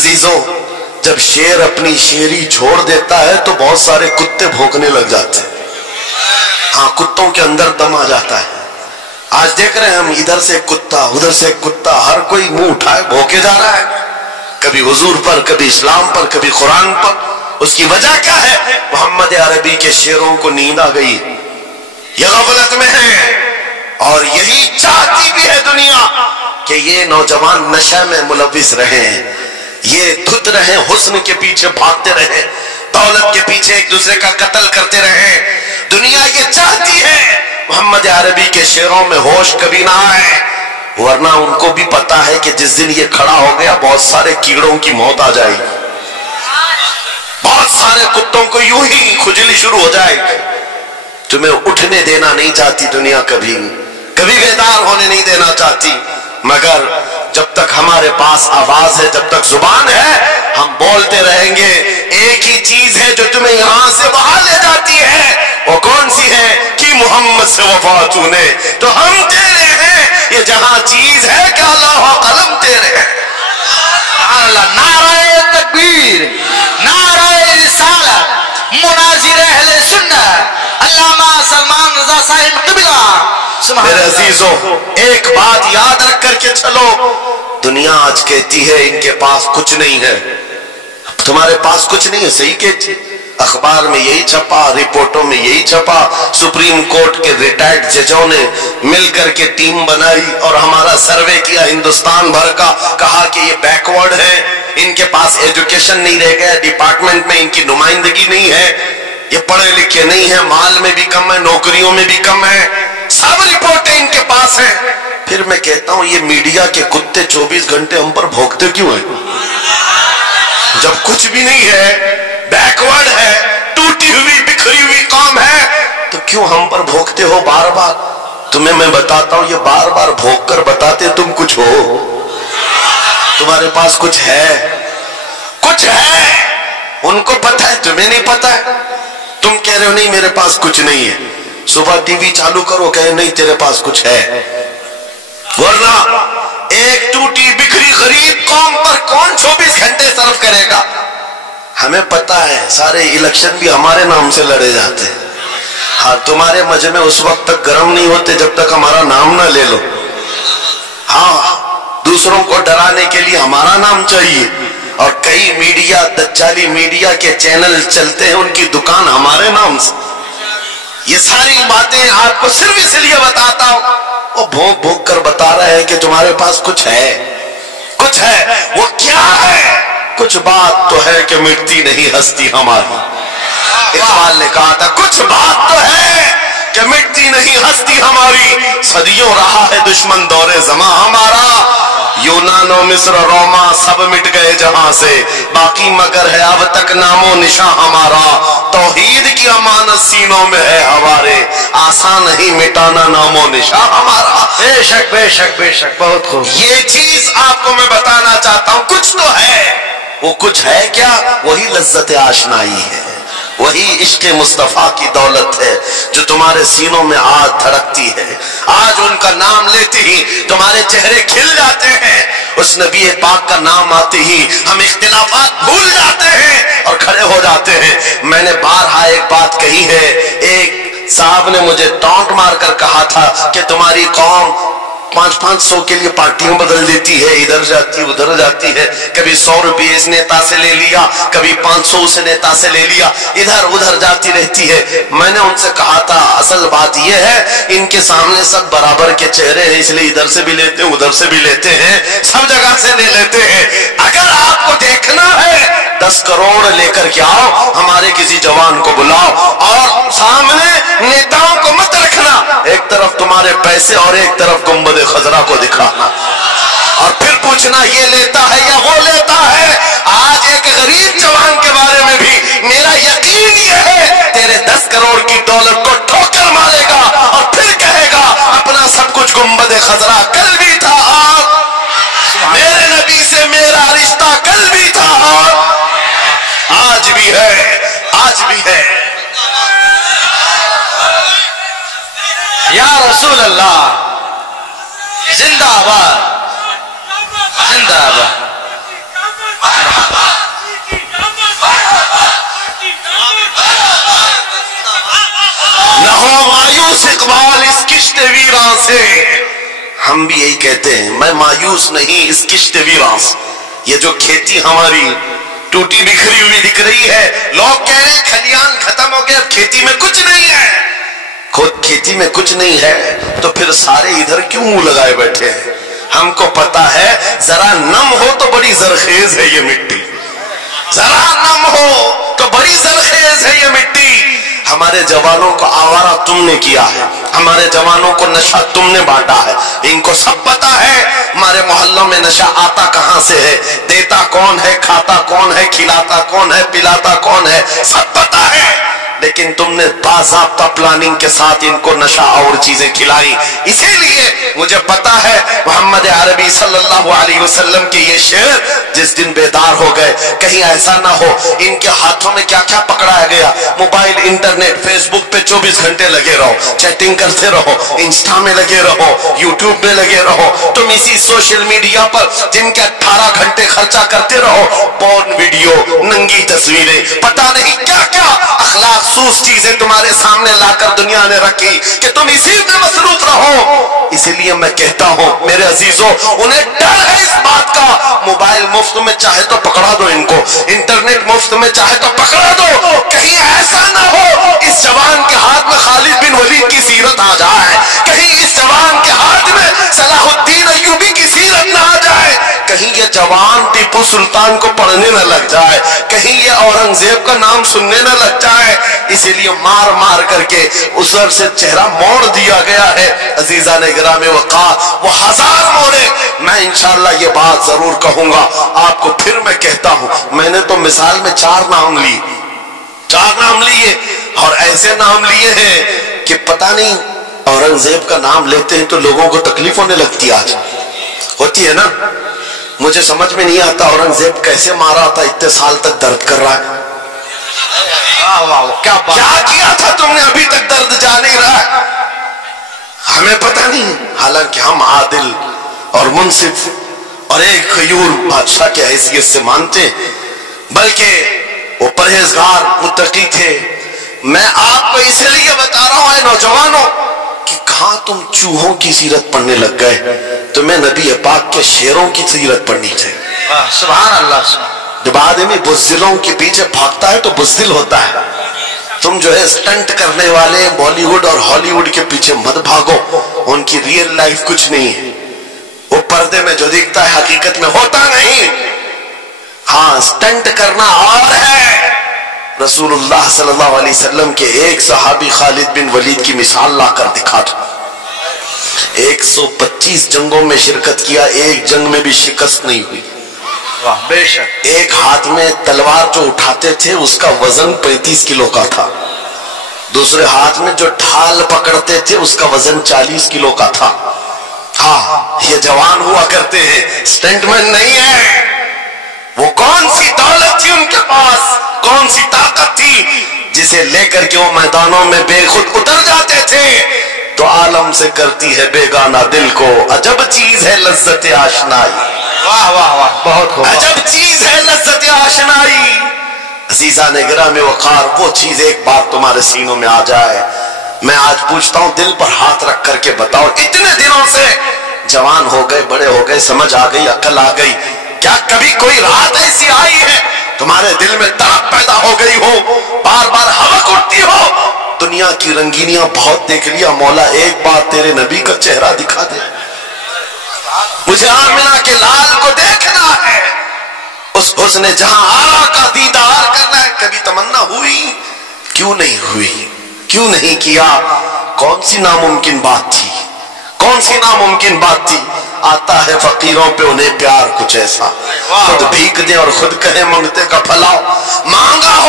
अजीजों, जब शेर अपनी शेरी छोड़ देता है तो बहुत सारे कुत्ते भौंकने लग जाते हैं। हाँ, कुत्तों के अंदर दम आ जाता है। आज देख रहे हैं हम, इधर से एक कुत्ता, उधर से एक कुत्ता, हर कोई मुंह उठाए भौंके जा रहा है, कभी हुजूर पर, कभी इस्लाम पर, कभी कुरान पर। उसकी वजह क्या है? मोहम्मद अरबी के शेरों को नींद आ गई, ये गफलत में है। और यही चाहती भी है दुनिया कि ये नौजवान नशे में मुलविस रहे, ये धुत रहे, हुस्न के पीछे भागते रहे, दौलत के पीछे एक दूसरे का कत्ल करते रहे। दुनिया ये चाहती है मोहम्मद अरबी के शेरों में होश कभी ना आए, वरना उनको भी पता है कि जिस दिन ये खड़ा हो गया बहुत सारे कीड़ों की मौत आ जाएगी, बहुत सारे कुत्तों को यूं ही खुजली शुरू हो जाएगी। तुम्हें उठने देना नहीं चाहती दुनिया, कभी कभी बेदार होने नहीं देना चाहती, मगर जब तक हमारे पास आवाज है, जब तक जुबान है, हम बोलते रहेंगे। एक ही चीज है जो तुम्हें यहां से वहां ले जाती है, वो कौन सी है? कि मोहम्मद से वफा तूने, तो हम तेरे हैं। ये जहां चीज है कि अल्लाह कलम तेरे है। नारे तकबीर, नारे रिसालत, मुनाजिर अहले सुन्नत अल्लामा सलमान रजा साहिब क़िबला। मेरे अजीजों, एक बात याद रख करके चलो, दुनिया आज कहती है इनके पास कुछ नहीं है। तुम्हारे पास कुछ नहीं है, सही कहती, अखबार में यही छपा, रिपोर्टों में यही छपा। सुप्रीम कोर्ट के रिटायर्ड जजों ने मिलकर के टीम बनाई और हमारा सर्वे किया हिंदुस्तान भर का, कहा कि ये बैकवर्ड है, इनके पास एजुकेशन नहीं रह गया, डिपार्टमेंट में इनकी नुमाइंदगी नहीं है, ये पढ़े लिखे नहीं है, माल में भी कम है, नौकरियों में भी कम है, सब रिपोर्टें इनके पास हैं। फिर मैं कहता हूं ये मीडिया के कुत्ते 24 घंटे हम पर भौंकते क्यों हैं? जब कुछ भी नहीं है, बैकवर्ड है, टूटी हुई बिखरी हुई कौम है, तो क्यों हम पर भौंकते हो बार बार? तुम्हें मैं बताता हूं, ये बार बार भौंक कर बताते तुम कुछ हो, तुम्हारे पास कुछ है, कुछ है, उनको पता है, तुम्हें नहीं पता है। तुम कह रहे हो नहीं मेरे पास कुछ नहीं है, सुबह टीवी चालू करो, कहे नहीं तेरे पास कुछ है, वरना एक टूटी बिखरी गरीब कौम पर कौन 24 घंटे सर्व करेगा? हमें पता है, सारे इलेक्शन भी हमारे नाम से लड़े जाते हैं। हाँ, तुम्हारे मजे में उस वक्त तक गर्म नहीं होते जब तक हमारा नाम ना ले लो। हाँ, दूसरों को डराने के लिए हमारा नाम चाहिए, और कई मीडिया, दज्जाली मीडिया के चैनल चलते हैं, उनकी दुकान हमारे नाम से। ये सारी बातें आपको सिर्फ इसलिए बताता हूं, वो भोंक भोंक कर बता रहे हैं कि तुम्हारे पास कुछ है, कुछ है। वो क्या है? कुछ बात तो है कि मिटती नहीं हस्ती हमारी। इकबाल ने कहा था कुछ बात तो है कि मिटती नहीं हस्ती हमारी, सदियों रहा है दुश्मन दौरे जमा हमारा। यूनानो मिस्र रोमा सब मिट गए जहां से, बाकी मगर है अब तक नामो निशा हमारा। तौहीद की अमानत सीनों में है हमारे, आसान नहीं मिटाना नामो निशा हमारा। बेशक बेशक बेशक, बहुत खूब। ये चीज आपको मैं बताना चाहता हूं, कुछ तो है। वो कुछ है क्या? वही लज्जत आशनाई है, वही इश्क मुस्तफा की दौलत है जो तुम्हारे सीनों में आज धड़कती है। आज उनका नाम लेते ही तुम्हारे चेहरे खिल जाते हैं, उस नबी पाक का नाम आते ही हम इख्तिलाफात भूल जाते हैं और खड़े हो जाते हैं। मैंने बारहा एक बात कही है, एक साहब ने मुझे टॉन्ट मारकर कहा था कि तुम्हारी कौम 500-500 के लिए पार्टियों बदल देती है, इधर जाती उधर जाती है, कभी 100 रुपये इस नेता से ले लिया, कभी 500 उस नेता से ले लिया, इधर उधर जाती रहती है। मैंने उनसे कहा था असल बात यह है इनके सामने सब बराबर के चेहरे हैं, इसलिए इधर से भी लेते हैं उधर से भी लेते हैं, सब जगह से ले लेते हैं। अगर आपको देखना है 10 करोड़ लेकर के आओ, हमारे किसी जवान को बुलाओ और सामने नेताओं को मत रखना, एक तरफ तुम्हारे पैसे और एक तरफ गुंबद खजरा को दिखाना, और फिर पूछना ये लेता है या वो लेता है। आज एक गरीब जवान के बारे में भी मेरा यकीन ये है तेरे 10 करोड़ की दौलत को ठोकर मारेगा और फिर कहेगा अपना सब कुछ गुंबद खजरा कल भी था और मेरे नबी से मेरा रिश्ता कल भी था और आज भी है, आज भी है। या रसूल अल्लाह जिंदाबाद जिंदाबाद। ہم بھی یہی کہتے ہیں، میں مایوس نہیں اس کشت ویراں سے. یہ جو کھیتی ہماری ٹوٹی بکھری ہوئی دکھ رہی ہے، لوگ کہہ رہے ہیں کھلیان ختم ہو گیا، کھیتی میں کچھ نہیں ہے. خود کھیتی میں کچھ نہیں ہے تو پھر سارے ادھر کیوں منہ لگائے بیٹھے ہیں؟ ہم کو پتا ہے ذرا نم ہو تو بڑی زرخیز ہے یہ مٹی، ذرا نم ہو تو بڑی زرخیز ہے یہ مٹی. ہمارے جوانوں کو آوارہ تم نے کیا ہے، ہمارے جوانوں کو نشہ تم نے بانٹا ہے. ان کو سب پتا ہے ہمارے محلوں میں نشہ آتا کہاں سے ہے، دیتا کون ہے، کھاتا کون ہے، کھلاتا کون ہے، پلاتا کون ہے، سب پتا ہے. لیکن تم نے باضابطہ پلاننگ کے ساتھ ان کو نشہ اور چیزیں کھلائی. اسی لیے مجھے پتا ہے محمد عربی صلی اللہ علیہ وسلم کے یہ شعر، جس دن بیدار ہو گئے کہیں ایسا نہ ہو ان کے ہاتھوں میں کیا کیا پکڑایا گیا، موبائل، انٹرنیٹ، فیس بک پہ 24 گھنٹے لگے رہو، چیٹنگ کرتے رہو، انسٹا میں لگے رہو، یوٹیوب میں لگے رہو، تم اسی سوشل میڈیا پر جن کے 18 گھنٹے خرچہ کرتے رہو، پورن ویڈیو، ننگی تصویریں، پتہ نہیں کیا کیا اخلاق سوس چیزیں تمہارے سامنے لا کر دنیا نے رکھی کہ تم اسی میں مصروف رہو. اسی لیے میں کہتا ہوں میرے عزیزوں، انہیں ڈر ہے اس بات کا، موبائل مفت میں چاہے تو پکڑا دو ان کو، انٹرنیٹ مفت میں چاہے تو پکڑا دو، کہیں ایسا نہ ہو اس جوان کے ہاتھ میں خالد بن ولید کی سیرت آ جائے، کہیں اس جوان کے ہاتھ میں صلاح الدین ایوبی کی سیرت نہ آ جائے، کہیں یہ جوان ٹیپو سلطان کو پڑھنے نہ لگ جائے، کہیں یہ اورنگزیب کا نام سننے نہ لگ جائے. اسی لیے مار مار کر کے اس طرف سے چہرہ موڑ دیا گیا ہے. عزیزان گرامی وقار، وہ ہزار موڑے. میں انشاءاللہ یہ بات ضرور کہوں گا آپ کو، پھر میں کہتا ہوں میں نے تو مثال میں 4 نام لیے اور ایسے نام لیے ہیں کہ پتہ نہیں اورنگزیب کا نام لیتے ہیں تو لوگوں کو تکلیف ہونے لگتی، آج ہوتی ہے نا. مجھے سمجھ میں نہیں آتا اورنگزیب کیسے مارا تھا، اتنے سال تک درد کر رہا ہے. کیا کیا تھا تم نے، ابھی تک درد جا نہیں رہا، ہمیں پتہ نہیں. حالانکہ ہم عادل اور منصف اور ایک غیور بادشاہ کی حیثیت سے مانتے، بلکہ وہ پرہیزگار متقی تھے. میں آپ کو اسی لیے بتا رہا ہوں اے نوجوانوں کہ کہاں تم چوہوں کی سیرت پڑھنے لگ گئے، تمہیں نبی پاک کے شیروں کی سیرت پڑھنی چاہیے. سبحان اللہ. جب آدمی بزدلوں کے پیچھے بھاگتا ہے تو بزدل ہوتا ہے. تم جو ہے سٹنٹ کرنے والے بالی ووڈ اور ہالی ووڈ کے پیچھے مت بھاگو، ان کی ریئل لائف کچھ نہیں ہے، وہ پردے میں جو دکھتا ہے حقیقت میں ہوتا نہیں. ہاں سٹنٹ کرنا اور ہے. رسول اللہ صلی اللہ علیہ وسلم کے ایک صحابی خالد بن ولید کی مثال لا کر دکھا دو. 125 جنگوں میں شرکت کیا، ایک جنگ میں بھی شکست نہیں ہوئی. بے شک. ایک ہاتھ میں تلوار جو اٹھاتے تھے اس کا وزن 35 کلو کا تھا، دوسرے ہاتھ میں جو ڈھال پکڑتے تھے اس کا وزن 40 کلو کا تھا. ہاں یہ جوان ہوا کرتے ہیں، سٹنٹ مین نہیں ہے. وہ کون سی دولت تھی ان کے پاس، کون سی طاقت تھی جسے لے کر کے وہ میدانوں میں بے خود اتر جاتے تھے. تو عالم سے کرتی ہے بیگانہ دل کو، عجب چیز ہے لذت آشنائی. واہ واہ واہ، بہت خوب. عجب چیز ہے لذت آشنائی. عزیزان گرامی وقار، وہ چیز ایک بار تمہارے سینوں میں آ جائے. میں آج پوچھتا ہوں دل پر ہاتھ رکھ کر کے بتاؤ، اتنے دنوں سے جوان ہو گئے، بڑے ہو گئے، سمجھ آ گئی، عقل آ گئی، کیا کبھی کوئی رات ایسی آئی ہے تمہارے دل میں تڑپ پیدا ہو گئی ہو، بار بار ہوا اٹھتی ہو؟ دنیا کی رنگینیاں بہت دیکھ لیا، مولا ایک بار تیرے نبی کا چہرہ دکھا دے، مجھے آمنہ کے لال کو دیکھنا ہے، اس حسن جہاں آرا کا دیدار کرنا ہے. کبھی تمنا ہوئی؟ کیوں نہیں ہوئی؟ کیوں نہیں کیا؟ کون سی ناممکن بات تھی، کون سی ناممکن بات تھی؟ آتا ہے فقیروں پہ انہیں پیار کچھ ایسا، خود بھیک دیں اور خود کہیں منگتے کا پھلاؤ، مانگا ہو